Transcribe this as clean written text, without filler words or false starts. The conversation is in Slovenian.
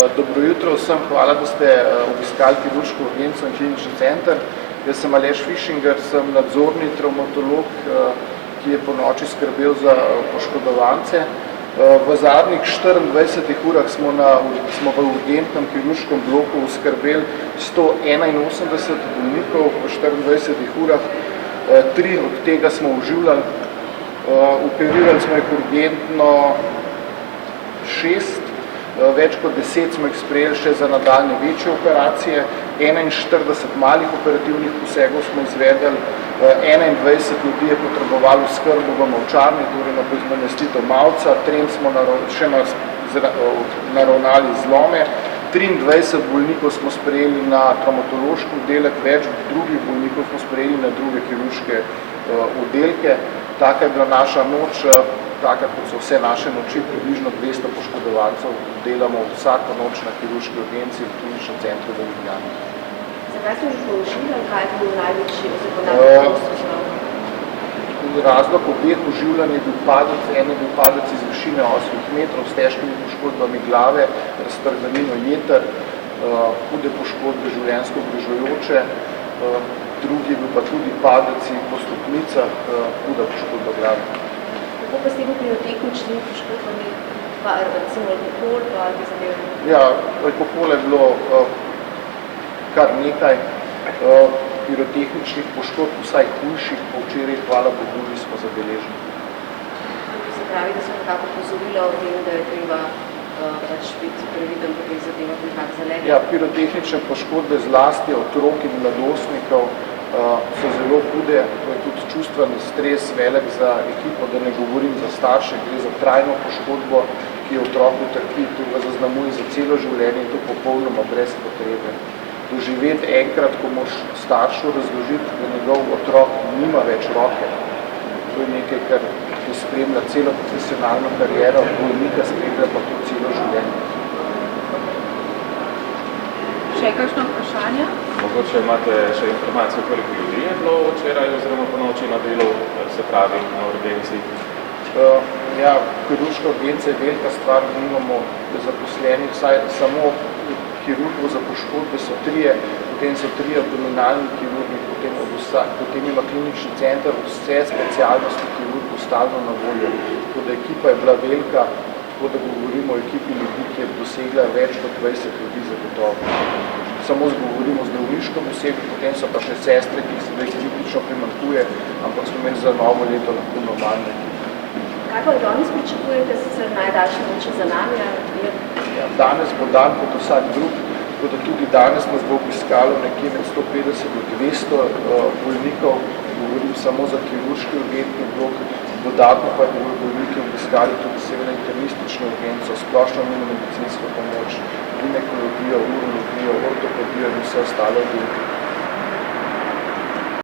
Dobro jutro vsem, hvala, da ste obiskali kirurško urgenco in klinični center. Jaz sem Aleš Fišinger, sem nadzorni travmatolog, ki je po noči skrbel za poškodovance. V zadnjih 24 urah smo v urgentnem kirurškem bloku skrbeli 181 bolnikov v 24 urah, 3 od tega smo oživljali. Operirali smo jih urgentno 6, več kot 10 smo jih sprejeli še za nadaljne večje operacije, 41 malih operativnih posegov smo izvedeli, 21 ljudi je potrebovalo skrbo v molčarni, torej na namestitev malca, 3 smo še naravnali zlome, 23 bolnikov smo sprejeli na travmatološki oddelek, več drugih bolnikov smo sprejeli na druge kirurške oddelke. Taka je bila naša noč, taka kot so vse naše noči, približno 200 poškodovancev delamo vsako noč na kirurški urgenci v kliničnem centru v Ljubljani. Zakaj ste že oživljali, kaj je bil največji oziroma Razlog obeh oživljanj je bil padec, en je bil padec iz višine 8 metrov s težkimi poškodbami glave, raztrganino jeter, hude poškodbe življenjsko ogrožajoče, drugi je bil pa tudi padec po stopnicah, huda poškodba glave. Kako pa ste bil pri tehničnih poškodbami, pa recimo alkohol, pa te zadeve? Ja, alkohol je bilo kar nekaj, pirotehničnih poškodb, vsaj hujših, po včeraj, hvala Bogu, nismo zabeležili. Se pravi, da so nekako pozorila o tem, da je treba biti previden po teh zadevah nekako zalegati? Ja, pirotehnične poškodbe zlasti otrok in mladostnikov so zelo hude, to je tudi čustveni stres velik za ekipo, da ne govorim za starše, gre za trajno poškodbo, ki je otroku trpi, to ga zaznamuje za celo življenje in to popolnoma brez potrebe. Doživeti enkrat, ko moraš staršu razložiti, da njegov otrok nima več roke. To je nekaj, kar spremlja celo profesionalno kariero, bolnika spremlja pa tudi celo življenje. Še kakšno vprašanje? Mogoče imate še informacijo, koliko ljudi je bilo včeraj oziroma po noči na delu, se pravi na urgenci? Ja, kirurška urgenca je velika stvar, nimamo zaposlenih, vsaj samo kirurgov za poškodbe so 3, potem so 3 abdominalni kirurgi, potem ima klinični center vse specialnosti kirurgov stalno na voljo. Tako da ekipa je bila velika, tako da govorimo o ekipi ljudi, ki je dosegla več kot 20 ljudi zagotovo. Samo govorimo o zdravniškem osebju, potem so pa še sestre, ki se zdaj kritično primanjkuje, ampak smo imeli za novo leto lahko normalne ekipe. Kaj pa danes pričakujete, sicer najdaljša noč za nami? Ja, danes bo dan kot vsak drug, tako da tudi danes nas bo obiskalo nekje med 150 do 200 bolnikov, govorim samo za kirurški urgentni blok, dodatno pa bodo bolniki obiskali tudi seveda internistično urgenco, splošno nujno medicinsko pomoč, ginekologijo, urologijo, ortopedijo in vse ostalo oddelke.